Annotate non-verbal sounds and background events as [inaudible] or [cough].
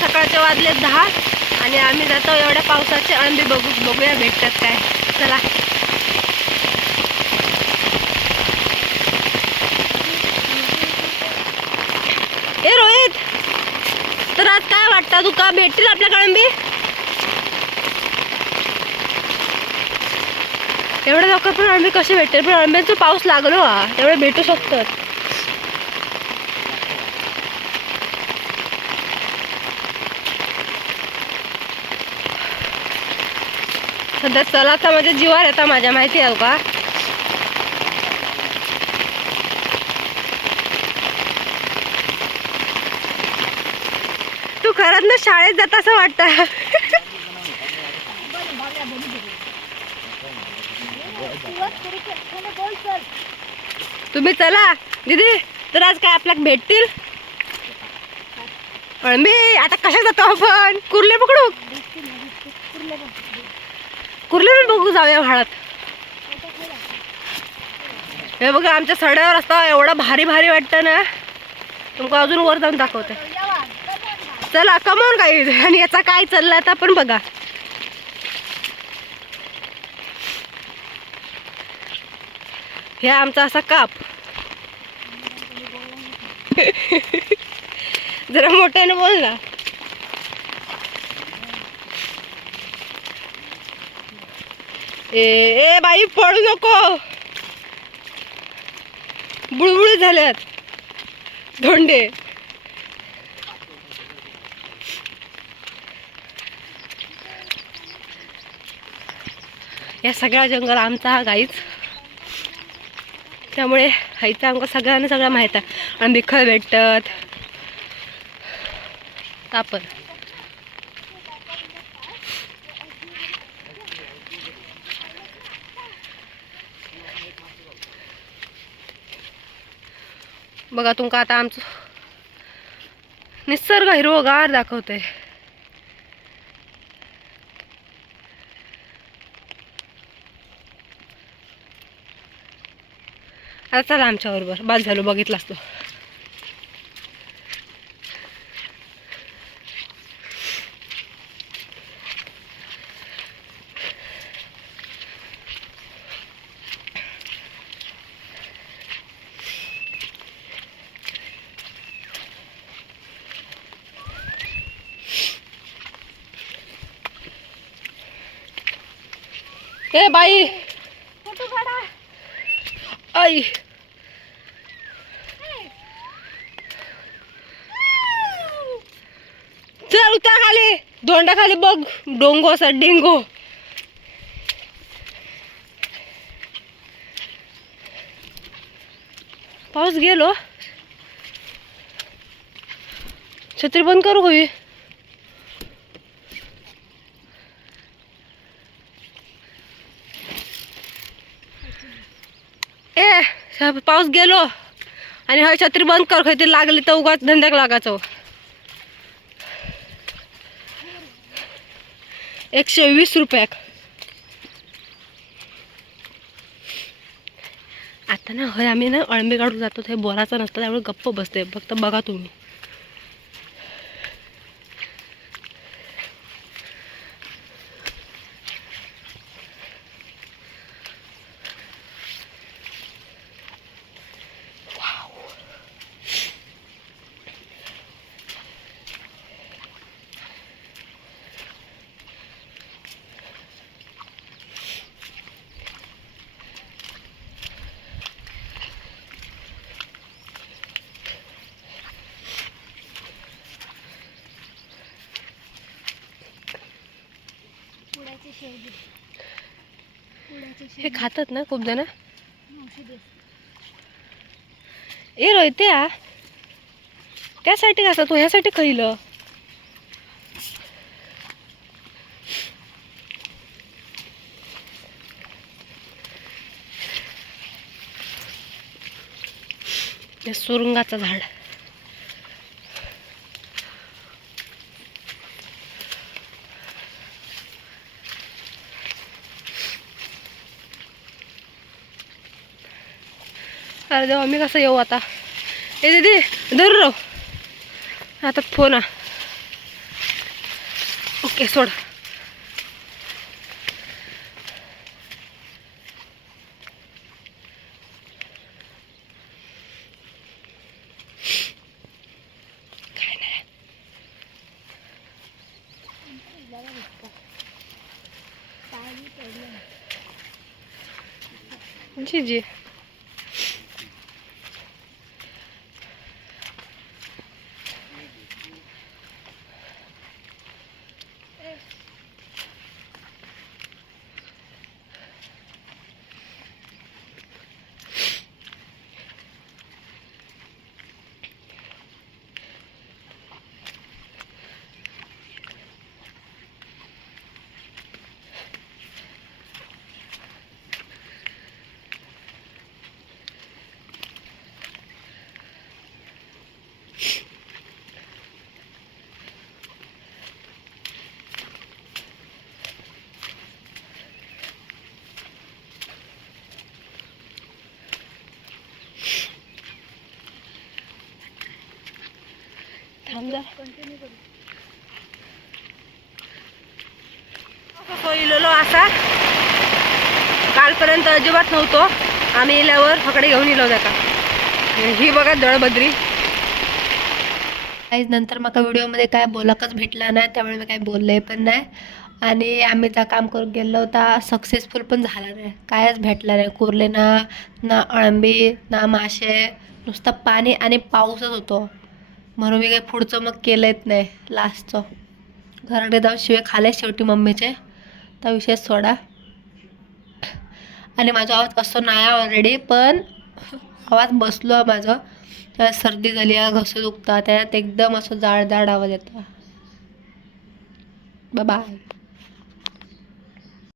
सकाळचे वाजले दहा आणि आम्ही जातो एवढ्या पावसाचे आंबे बघू बघूया भेटतात काय. चला. ए रोहित! तर आज काय वाटतं? तुका भेटतील आपल्याकडे आंबे? एवढ्या लवकर पण आंबे कशी भेटतील? पण आंब्यांचा पाऊस लागलो हा. तेवढे भेटू शकतात. सध्या चलाचा माझ्या जीवार येता माझ्या माहिती आहे का? तू खरंच ना शाळेत जात असं वाटतं. तुम्ही चला. दीदी तर आज काय आपल्याला भेटतील? मी आता कशा जातो आपण? कुर्ले पकडू? कुर्ले पण बघू जाऊया भाडात. हे बघा आमच्या सड्यावर असता एवढा भारी भारी वाटतं ना. तुमका अजून वर जाऊन दाखवते. चला कमवून काही आणि याचा काय चालला आता पण बघा. हे आमचा असा काप. [laughs] जरा मोठ्याने बोल ना. ए ए बाई पडू नको. बुळबुळ झाल्यात. धोंडे. या सगळा जंगल आमचा हा गाईच. त्यामुळे हायचं आमका सगळ्यांना सगळं माहीत आहे. आणि बिखळ भेटतात. कापर बघा तुमका आता आमचं निसर्ग हिरवगार दाखवतोय. आता चला आमच्याबरोबर. बाद झालो बघितलास तो. ए बाई. आई. चल उतर खाली. धोंडा खाली बघ. डोंगो असा डेंगो. पाऊस गेलो. छत्री बंद करू हवी ए सा- पाऊस गेलो आणि हय छत्री बंद कर खंय तरी लागली तर उगाच धंद्याक लागायचो. एकशे वीस रुपयाक. आता ना हय आम्ही ना अळंबे काढून जातो ते बोराचं नसतं त्यामुळे गप्प बसते फक्त बघा तुम्ही. हे खातात ना खूप जण? ए रोहित्या. त्यासाठी कसं तू ह्यासाठी खैलं हे सुरुंगाचं झाड. अरे देवा मी कसं येऊ आता? ए दीदी धरू राहू आता फोन आ. ओके सोड. जी जी? थांब. असं कालपर्यंत अजिबात नव्हतो. आम्ही इल्यावर फकडे घेऊन इलो का ही बघा दळबद्री काहीच नंतर माका व्हिडिओमध्ये काय बोलाकच भेटला नाही त्यामुळे मी काही बोलले पण नाही. आणि आम्ही त्या काम करून गेलो होता सक्सेसफुल पण झाला नाही. कायच भेटला नाही. कुर्ले ना ना अळंबी ना मासे नुसतं पाणी आणि पाऊसच होतो. म्हणून मी काही पुढचं मग केलंच नाही लास्टचं घराकडे जाऊन शिवे खाले शेवटी मम्मीचे. त्या विषय सोडा. आणि माझा आवाज असतो नाही ऑलरेडी पण आवाज बसलो आहे माझं. त्यात सर्दी झाली आहे घसं दुखतात त्यात एकदम असं जाड जाड आवाज येतो. बाय